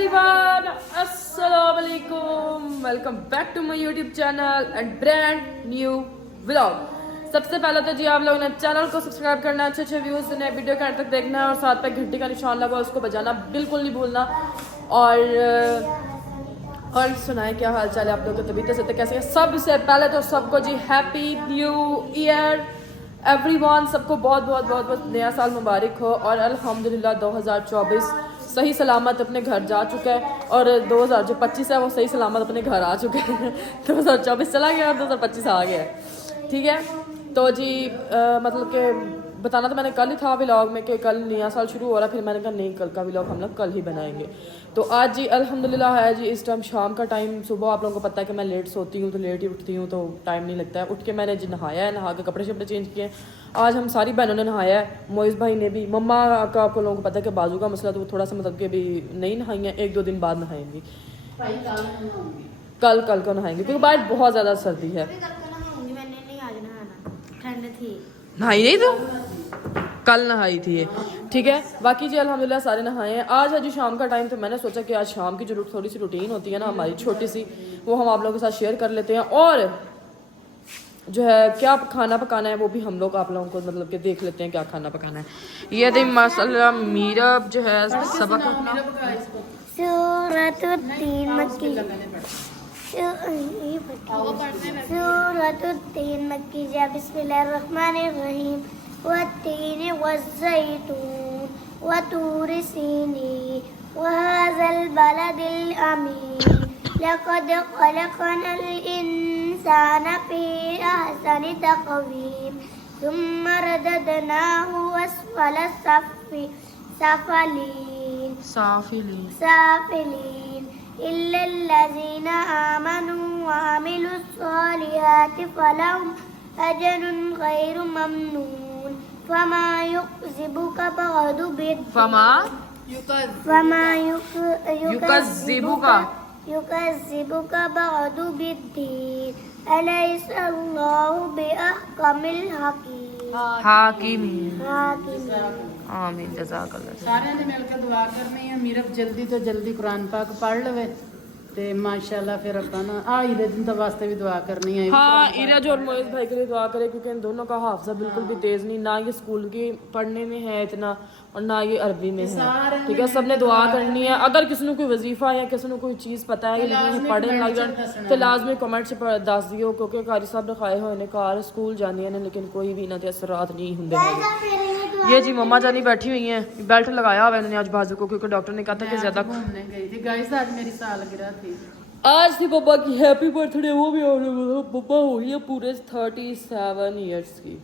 everyone, assalamu alaikum. Welcome back to my YouTube channel and brand new vlog. सबसे पहले तो जी आप लोगों ने चैनल को सब्सक्राइब करना, अच्छे अच्छे व्यूज़ देने, वीडियो के अंत तक देखना और साथ पे घंटी का निशान लगा उसको बजाना बिल्कुल नहीं भूलना। और सुनाए क्या हाल चाल है आप लोगों की तबीयत से कैसे है। सबसे पहले तो सबको जी हैप्पी न्यू ईयर एवरीवन, सबको बहुत बहुत बहुत बहुत नया साल मुबारक हो। और अल्हम्दुलिल्लाह 2024 सही सलामत अपने घर जा चुका है और 2025 है वो सही सलामत अपने घर आ चुके हैं। 2024 चला गया और 2025 आ गया है, ठीक है। तो जी मतलब कि बताना तो मैंने कल ही था व्लॉग में कि कल नया साल शुरू हो रहा है, फिर मैंने कहा नहीं कल का व्लॉग हम लोग कल ही बनाएंगे। तो आज जी अल्हम्दुलिल्लाह है जी इस टाइम शाम का टाइम। सुबह आप लोगों को पता है कि मैं लेट सोती हूँ तो लेट ही उठती हूँ तो टाइम नहीं लगता है। उठ के मैंने जी नहाया है, नहा के कपड़े शपड़े चेंज किए हैं। आज हम सारी बहनों ने नहाया है, मोइज़ भाई ने भी। मम्मा का आपको लोगों को पता है कि बाजू का मसला तो वो थोड़ा सा मतलब कि अभी नहीं नहाई है, 1-2 दिन बाद नहाएंगी। कल को नहाएंगे क्योंकि बाहर बहुत ज़्यादा सर्दी है। नहाई नहीं तो कल नहाई थी ये, ठीक है। बाकी जी अल्हम्दुलिल्लाह सारे नहाए हैं। आज है जी शाम का टाइम, तो मैंने सोचा कि आज शाम की जो थोड़ी सी रूटीन होती है ना हमारी छोटी सी, वो हम आप लोगों के साथ शेयर कर लेते हैं। और जो है क्या खाना पकाना है वो भी हम लोग आप लोगों को मतलब कि देख लेते हैं क्या खाना पकाना है। ये दी मसाला मीरा जो है सबक सूरतुत्तीन मक्की जा बिस्मिल्लाहिर्रहमानिर्रहीम वत्तीन वज़्ज़ैतून वतूर सीनीन वहाज़ल बलदिल अमीन लक़द ख़लक़नल इंसाना फ़ी अहसनि तक़वीम सुम्मा रददनाहु अस्फ़ल साफ़िलीन इल्लल्लज़ीना आमनू व अमिलुस्सॉलिहाति फ़लहुम अजरुन गैरु ममनून फमा युकज़िबुका बअदु बिद्दीन अलैहिस्सलाहु बिअहकमिल हाकिमीन। आमीन जज़ाकल्लाह। सारे ने मिलकर दुआ करनी है मीरब जल्दी तो जल्दी कुरान पाक पढ़ लवे ते माशाल्लाह फिर अपन ईद दिन तो वास्ते भी दुआ करनी है। हाँ ईरज और मोइज़ भाई के लिए दुआ करे क्योंकि इन दोनों का हाफजा बिल्कुल भी तेज़ नहीं, ना ये स्कूल की पढ़ने में है इतना और ना ये अरबी में है, ठीक है। सबने दुआ करनी है। अगर किसी ने कोई वजीफा या किसी ने कोई चीज़ पता है लेकिन पढ़ने लग जाए तो लाजमी कमेंट से दस दियो क्योंकि कारी साहब ने खाए हुए ने कार स्कूल जाने ने लेकिन कोई भी इन्होंने असरात नहीं होंगे। ये जी मम्मा जानी बैठी हुई हैं, बेल्ट लगाया हुआ है आज बाजू को क्योंकि डॉक्टर ने कहा था कि ज्यादा घूमने गई थी। गाइस आज मेरी सालगिरह थी, आज थी पापा की हैप्पी बर्थडे। वो भी पापा हो गई है पूरे 37 ईयर्स की,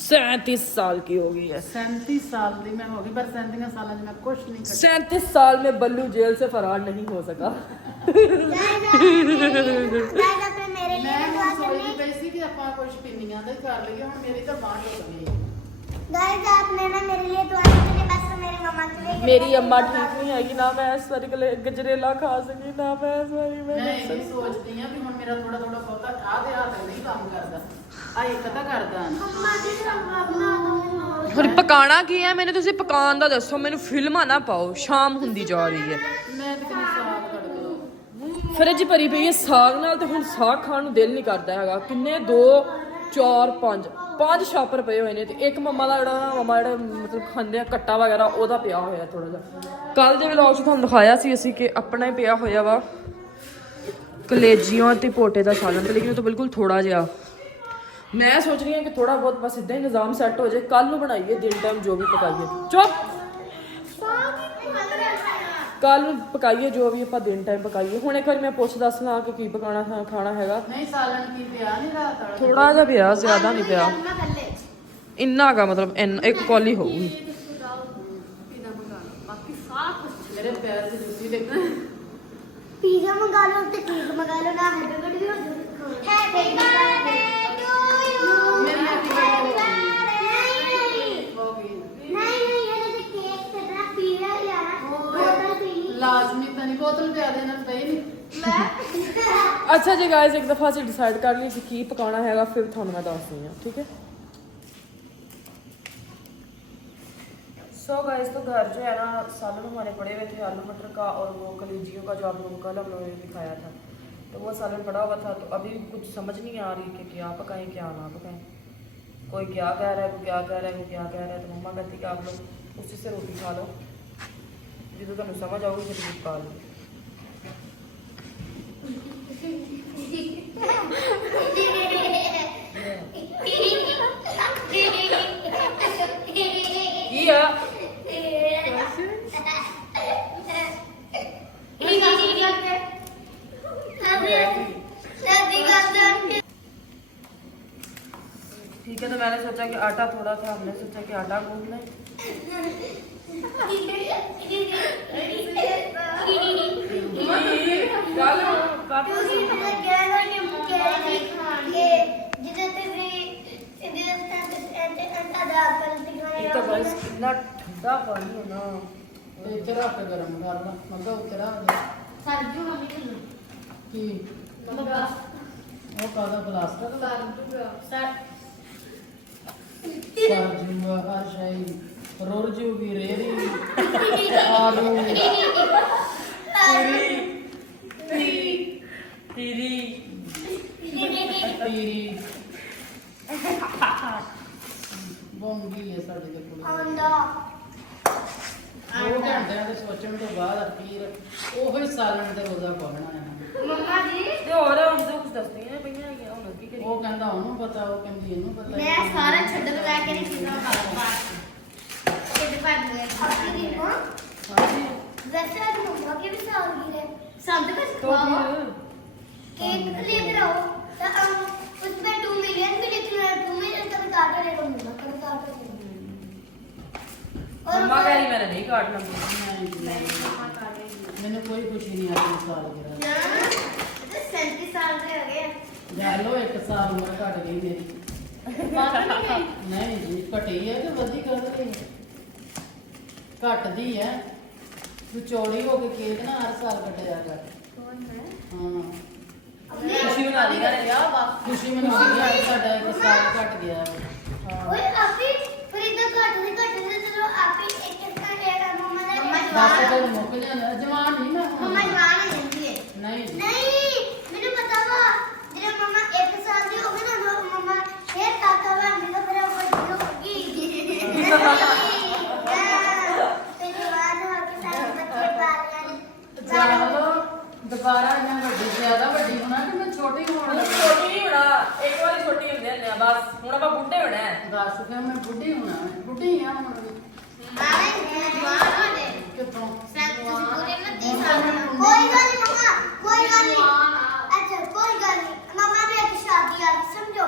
37 साल की हो गई है। 37 साल दी मैं होगी पर 37 साल में कुछ नहीं कर 37 साल में बल्लू जेल से फरार नहीं हो सका। पैसी कि ਆਪਾਂ ਕੁਝ ਪਿੰਨੀਆਂ ਦਾ ਕਰ ਲਈਏ ਹੁਣ ਮੇਰੀ ਤਾਂ ਬਾਂਹ ਟੁੱਟ ਗਈ। गाइस आपने ना मेरे लिए दुआ कीजिए, बस मेरी मम्मा के लिए। मेरी अम्मा ठीक नहीं है ना मैं इस बारी गजरेला खा सकी ना मैं इस बारी मैं ये सोचती हूं कि ਹੁਣ ਮੇਰਾ ਥੋੜਾ ਥੋੜਾ ਬਹੁਤਾ ਆ ਦੇ ਹੱਥ ਨਹੀਂ ਕੰਮ ਕਰਦਾ ਆ ਇੱਕ ਤਾਂ ਕਰਦਾ मम्मा जी रंगा बना दो। ਹੁਣ ਪਕਾਣਾ ਕੀ ਹੈ ਮੈਨੂੰ ਤੁਸੀਂ ਪਕਾਉਣ ਦਾ ਦੱਸੋ, ਮੈਨੂੰ ਫਿਲਮਾਂ ਨਾ ਪਾਓ, ਸ਼ਾਮ ਹੁੰਦੀ ਜਾ ਰਹੀ ਹੈ। ਮੈਂ ਤੇ ਕਿੰਨੀ ਸਾਗ ਕੱਢ ਦੋ ਫਰਿੱਜ ਭਰੀ ਪਈ ਹੈ ਸਾਗ ਨਾਲ ਤੇ ਹੁਣ ਸਾਗ ਖਾਣ ਨੂੰ ਦਿਲ ਨਹੀਂ ਕਰਦਾ ਹੈਗਾ। ਕਿੰਨੇ 2 4 5 ਸ਼ਾਪਰ ਪਏ ਹੋਏ ਨੇ ਤੇ ਇੱਕ ਮੰਮਾ ਦਾ ਜਿਹੜਾ ਮਤਲਬ ਖਾਂਦੇ ਆ ਕੱਟਾ ਵਗੈਰਾ ਉਹਦਾ ਪਿਆ ਹੋਇਆ ਥੋੜਾ ਜਿਹਾ। ਕੱਲ ਦੇ ਵਲੌਗ 'ਚ ਤੁਹਾਨੂੰ ਦਿਖਾਇਆ ਸੀ ਅਸੀਂ ਕਿ ਆਪਣਾ ਹੀ ਪਿਆ ਹੋਇਆ ਵਾ ਕਲੇਜੀਆਂ ਤੇ ਪੋਟੇ ਦਾ ਸਾਲਨ ਤੇ, ਲੇਕਿਨ ਉਹ ਤਾਂ ਬਿਲਕੁਲ ਥੋੜਾ ਜਿਹਾ। ਮੈਂ ਸੋਚ ਰਹੀ ਹਾਂ ਕਿ ਥੋੜਾ ਬਹੁਤ ਬਸ ਇਦਾਂ ਹੀ ਨਿਜ਼ਾਮ ਸੈੱਟ ਹੋ ਜਾਏ, ਕੱਲ ਨੂੰ ਬਣਾਈਏ ਦਿਨ ਟਾਈਮ ਜੋ ਵੀ ਪਕਾਈਏ। ਚੁੱਪ ਕੱਲ ਨੂੰ ਪਕਾਈਏ ਜੋ ਵੀ ਆਪਾਂ ਦਿਨ ਟਾਈਮ ਪਕਾਈਏ। ਹੁਣ ਇੱਕ ਵਾਰੀ ਮੈਂ ਪੁੱਛ ਦੱਸ ਲਾਂ ਕਿ ਕੀ ਪਕਾਣਾ ਖਾਣਾ ਹੈਗਾ। ਨਹੀਂ ਸਾਲਨ ਕੀ ਪਿਆ ਨਹੀਂ ਰਾਤ ਵਾਲਾ ਥੋੜਾ ਜਿਹਾ ਪਿਆ, ਜ਼ਿਆਦਾ ਨਹੀਂ ਪਿਆ, ਇੰਨਾ ਕਾ ਮਤਲਬ ਇੱਕ ਕੌਲੀ ਹੋਊਗੀ। मेरे पैर से जूती देख पिज़्ज़ा मंगा लो तो केक मंगा लो ना, happy birthday happy birthday to you. मेरी हैप्पी बर्थडे नहीं ये तो केक से ना पिज़्ज़ा ही आना बोतल पीनी लाजमी तो नहीं बोतल पे आ देना सही नहीं। अच्छा जी गाइस एक दफ़ा ਅਸੀਂ डिसाइड कर ਲਈ ਸੀ ਕੀ ਪਕਾਉਣਾ ਹੈਗਾ, ਫਿਰ ਤੁਹਾਨੂੰ ਮੈਂ ਦੱਸਦੀ ਹਾਂ, ठीक है। सो गाइस तो घर जो है ना सालन हमारे पड़े हुए थे आलू मटर का और वो कलेजियों का जो आप लोगों को कल हम लोगों ने दिखाया था, तो वो सालन पड़ा हुआ था। तो अभी कुछ समझ नहीं आ रही कि क्या पकाएं क्या ना पकाएं। कोई क्या कह रहा है, कोई क्या कह रहा है, कोई क्या कह रहा है। तो मम्मा कहती कि आप लोग उसी से रोटी खा लो, जो तुम समझ आओगी फिर पका लो। ठीक है, तो मैंने सोचा कि आटा थोड़ा था, हमने सोचा कि आटा गूंद लें। एक तो बस इतना ठंडा पानी है ना, ਇੱਥੇ ਰੱਖ ਕੇ ਗਰਮ ਕਰ ਲਾ ਮੱਗਾ ਉੱਤੇ ਰੱਖ ਦੇ ਕੀ ਉਹ ਕਾਦਾ ਪਲਾਸਟਿਕ ਦਾ ਸਰ ਜੂਗਾ ਹਰ ਸ਼ਾਈ ਰੋਰ ਜੂਗੀ ਰੇਰੀ ਆਲੂ ਤੀਰੀ ਤੀਰੀ ਬੋਂਗੀ ਹੈ ਸਾਡੇ ਦੇ ਕੋਲ ਉਹ ਘੰਟਿਆਂ ਦੇ ਸੋਚਣ ਤੋਂ ਬਾਅਦ ਅਖੀਰ ਉਹੀ ਸਾਲਣ ਤੇ ਰੋਜ਼ਾ ਪਾਉਣਾ ਹੈ ਮੰਮਾ ਜੀ ਤੇ ਹੋਰ ਹੁਣ ਤਾਂ ਕੁਝ ਦੱਸਦੀਆਂ ਪਈਆਂ ਹੈਗੀਆਂ, ਹੁਣ ਕੀ ਕਰੀਏ। ਉਹ ਕਹਿੰਦਾ ਉਹਨੂੰ ਪਤਾ, ਉਹ ਕਹਿੰਦੀ ਇਹਨੂੰ ਪਤਾ ਮੈਂ ਸਾਰਾ ਛੱਡ ਲੈ ਕੇ ਨਹੀਂ ਕਿਹਾ ਬਾਬਾ ਕਿਤੇ ਪਾ ਦੂਏ ਖਾਤੀ ਦੀ ਹਾਂ ਹਾਂਜੀ वैसे आज मम्मा की भी सालगिरह है सामने बस तो केक लेकर आओ तो हम उसमें 2 मिलियन भी लिख रहे हैं 2 मिलियन का भी काटा ले लो मम्मा का भी काटा ले लो मम्मा कह रही मैंने नहीं काटना। ਮੈਨੂੰ ਕੋਈ ਖੁਸ਼ੀ ਨਹੀਂ ਆਈ ਸਾਲ ਗਿਰਾ ना तो 37 साल के हो गए ਜਾ ਲੋ 1 ਸਾਲ ਉਮਰ ਘਟ ਗਈ ਮੇਰੀ ਨਹੀਂ ਜੀ ਘਟੀ ਹੈ ਕਿ ਵਧੀ ਕਰ ਰਹੀ ਹੈ ਘਟਦੀ ਹੈ ਤੂੰ ਚੌੜੀ ਹੋ ਕੇ ਕੇਕ ਨਾ ਹਰ ਸਾਲ ਕੱਟਿਆ ਕਰ कौन है ਹਾਂ खुशी बना दी ना क्या बात। ਖੁਸ਼ੀ ਮੈਨੂੰ ਸੀਗੀ ਅੱਜ ਸਾਡਾ 1 ਸਾਲ ਘਟ ਗਿਆ हाँ। ओए आपी फरीदा काट से चलो आपी एक का लेगा मम्मा ने ਬਸ ਜਦ ਮੁੱਕ ਜਾਂਦਾ ਜਵਾਨ ਨਹੀਂ ਮੈਂ ਹੁਣ। मम्मा जवान है जल्दी है ਨਹੀਂ नहीं मुझे पता हुआ जब मम्मा 1 साल की हो गई ना तो मम्मा फिर काका हुआ मेरा फिर वो जो होगी फिर जवान हो के सारे बच्चे पाल ਚਲੋ ਦੁਬਾਰਾ ਇਹਨਾਂ ਵੱਡੀ ਜ਼ਿਆਦਾ ਵੱਡੀ ਹੋਣਾ ਕਿ मैं ਛੋਟੀ ਹੋਣ ਲੱਗੀ छोटी नहीं होना, एक बार छोटी होते हैं बस, हूं आप बुढ़े होना है। ਦੱਸ ਫਿਰ ਮੈਂ ਬੁੱਢੀ ਹੋਣਾ ਬੁੱਢੀ ਆ ਹੁਣ ਵੀ मारे जवान हो गए ਕਿੱਥੋਂ पूरे में 30 साल कोई गल नहीं मम्मा कोई गल नहीं अच्छा कोई गल नहीं मम्मा भी एक शादी आ समझो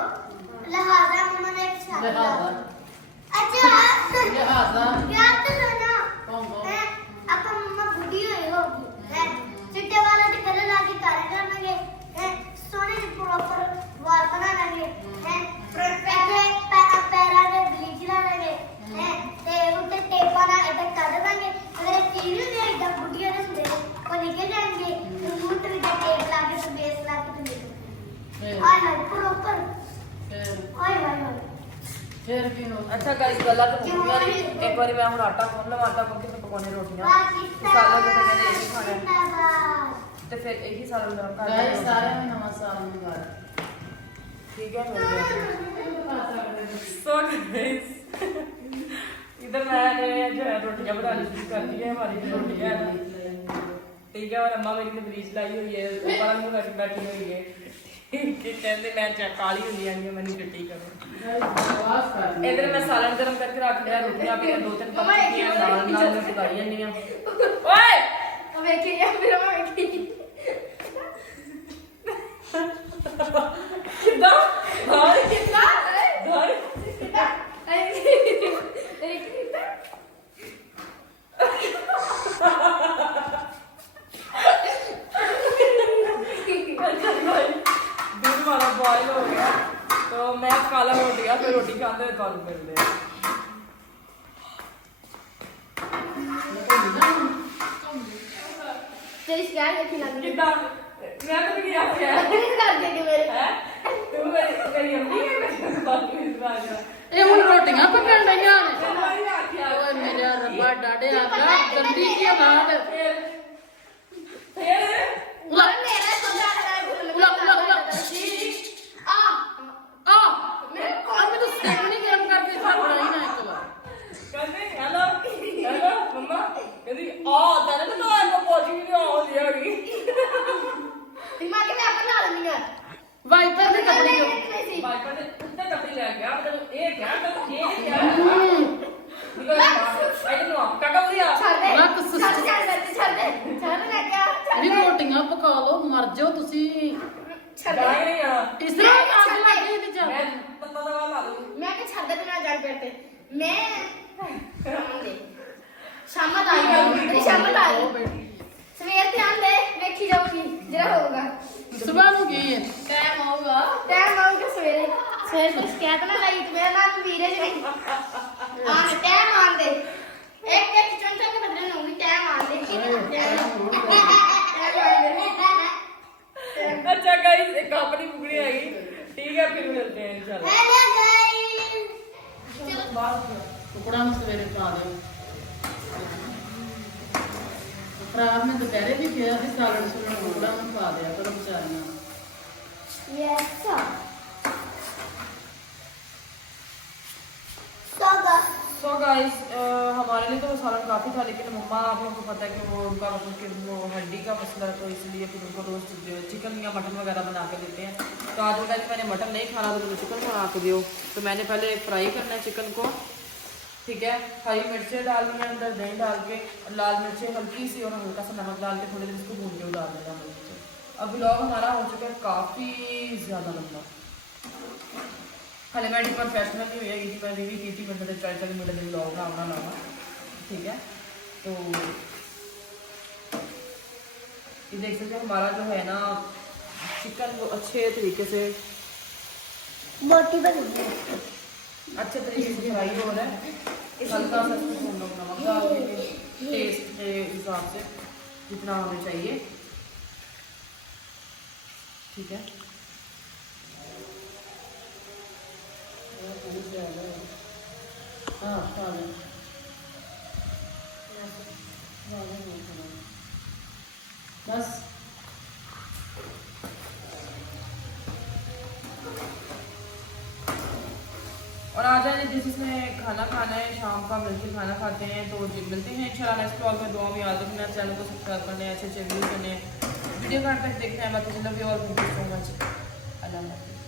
लिहाजा मम्मा ने एक शादी आ अच्छा ਲਿਹਾਜ਼ਾ याद तो सुनो कौन कौन? हैं अब मम्मा बुढ़ी हुई होगी हैं चिट्टे वाला के गले लाके कार्य करेंगे हैं सोने के प्रॉपर वाल बना लेंगे हैं पैसे पैरा में ब्लीच ला लेंगे हैं ते उते टेप वाला ऐसे कर देंगे अगर चीज ने एकदम बुढ़ी होने से वो निकल जाएंगे तो मुंह पे टेप लाके तो बेस लाके तो निकल ਫਿਰ हाय हाय प्रॉपर ਫਿਰ हाय हाय हाय ਫਿਰ ਕੀ ਹੋ अच्छा गाइस गल्ला तो हो गया नहीं, एक बार मैं हुन आटा गूंद लवां, आटा गूंद के फिर पकाने रोटियां सालन तो कहने यही खाना है तो फिर यही सालन गरम कर ਗਾਇਸ ਸਾਰਿਆਂ ਨੂੰ ਨਵਾਂ ਸਾਲ ਮੁਬਾਰਕ ठीक है। मिल गया सो गाइस इधर मैंने जो है रोटियां बनानी शुरू कर दी है, हमारी जो रोटी है ना ठीक है। और अम्मा मेरी ने ब्रीज लाई हुई है, ऊपर मुंह करके बैठी हुई है कि कहते मैं चेक काली हुई आई है, मैंने छुट्टी करो। बकवास कर इधर मैं सालन गरम करके रख लिया, रोटियां भी 2-3 पक चुकी हैं, नाल नाल मैं पकाई जानी है। ओए देखिए या फिर मैं देखिए कितना घर कितना घर दूध हमारा बॉयल हो गया तो मैं काला हो गया, फिर रोटी खाते हुए कॉल कर लिया। तेरी शिकायत है खिलाने की कितना मैं तो क्या किया कर देंगे मेरे है, तुम मेरी अम्मी है, मैं बात में इस बात ਇਹ ਹੁਣ ਰੋਟੀਆਂ ਪਕਣ ਡਈਆਂ ਨੇ ਤਿੰਨ ਵਾਰੀ ਆਖਿਆ ਓਏ ਮੇਰਾ ਰੱਬਾ ਡਾੜਿਆ ਗਾ ਗੰਦੀ ਕੀ ਆਵਾਜ਼ ਫੇਰ ਉਲਾ मेरा सोचा है ਉਲਾ ਉਲਾ ਉਲਾ आ ਆ ਮੈਂ ਤਾਂ ਸਿਰ ਨਹੀਂ ਗਰਮ ਕਰਕੇ ਖਾ ਬਣਾਈ ਨਾ ਇੱਕ ਵਾਰ ਕਹਿੰਦੇ ਹੈਲੋ ਮੰਮਾ ਕਹਿੰਦੀ ਆ ਤੈਨੂੰ ਤਾਂ ਮੈਂ ਕੋ ਪਹੁੰਚ ਗਈ ਆ ਲਿਆ ਗਈ दिमाग में अपन ला लेनी है ਵਾਈਪਰ ਦੇ ਕੱਪੜੇ ਜੋ ਬਾਈਪਰ ਦੇ ਉੱਤੇ ਕੱਪੜੀ ਲੈ ਗਿਆ ਮਤਲਬ ਇਹ ਕਿਹਾ ਤਾਂ ਇਹ ਕਿਹਾ ਨਿਕਲ ਆਈ ਡੋਨਟ ਨੋ ਕਾਕਾ ਉਰੀਆ ਮੈਂ ਕੁਛ छड़ दे मैं क्या ਇਹ ਰੋਟੀਆਂ ਪਕਾ ਲਓ ਮਰ ਜਾਓ ਤੁਸੀਂ छड़ ਜਾ दे ਨਹੀਂ ਆ ਇਸ ਤਰ੍ਹਾਂ ਅੱਗ ਲੱਗੀ ਤੇ ਚੱਲ ਮੈਂ ਪੱਤਾ ਦਵਾ ਲਾ ਦੂੰ मैं क्या छड़ दे बिना जान बैठे मैं शामत आई शामत आई सवेर ध्यान दे देखी जाऊंगी जरा होगा ਸੁਬਾਹ ਨੂੰ ਕੀ ਹੈ टाइम आऊंगा सवेरे सवेरे तो शिकायत ना लाई तो मेरा नाम वीरे जी नहीं टाइम आन दे एक चमचा के बदले में होगी टाइम आन दे अच्छा गाइस एक अपनी बुगड़ी आएगी ठीक है फिर मिलते हैं इंशाल्लाह हेलो गाइस चलो ਟੁਕੜਾ ਨੂੰ ਸਵੇਰੇ ਪਾ ਦਿਓ ਖਰਾਬ ਨੇ ਦੁਪਹਿਰੇ ਵੀ ਕਿਹਾ ਸੀ ਸਾਲਣ ਸੁਣਨ ਟੁਕੜਾ ਨੂੰ ਪਾ ਦਿਆ ਕਰੋ ਵਿਚਾਰੀਆਂ यस सर सोगा सो गाइस हमारे लिए तो वो सालन काफ़ी था लेकिन मम्मा आप लोगों को पता है कि वो उनका मतलब कि वो हड्डी का मसला है तो इसलिए फिर उनको रोज चिकन या मटन वगैरह बना के देते हैं तो आज उनका मैंने मटन नहीं खाना तो मुझे चिकन बना के दियो तो मैंने पहले फ्राई करना है चिकन को ठीक है हरी मिर्चें डालनी है अंदर दही डाल के लाल मिर्चें हल्की सी और हल्का सा नमक डाल के थोड़ी देर इसको भून के उतार देना मिर्च अब व्लॉग हमारा हो चुका है काफ़ी ज़्यादा लंबा हाले मैं प्रोफेशनल नहीं हुई है मैं भी की थी मैंने 40 मिनट में व्लॉग बनाना लाना ठीक है तो ये देख सकते हैं हमारा जो है ना चिकन वो अच्छे तरीके से मोटी बनी अच्छे तरीके से फ्राई हो रहा है हल्का सा इसमें हम लोग नमक डाल देंगे टेस्ट के हिसाब से जितना हमें चाहिए ठीक है हाँ खा लें बस और आ जाए जिसने खाना खाना है शाम का मिलकर खाना खाते हैं तो मिलते हैं इंशाल्लाह नेक्स्ट ब्लॉग में दुआ में याद रखना चैनल को सब्सक्राइब करने अच्छे अच्छे व्यूज करने वीडियो तक देखते हैं बाकी love you all thank you so much अल्लाह हाफिज़।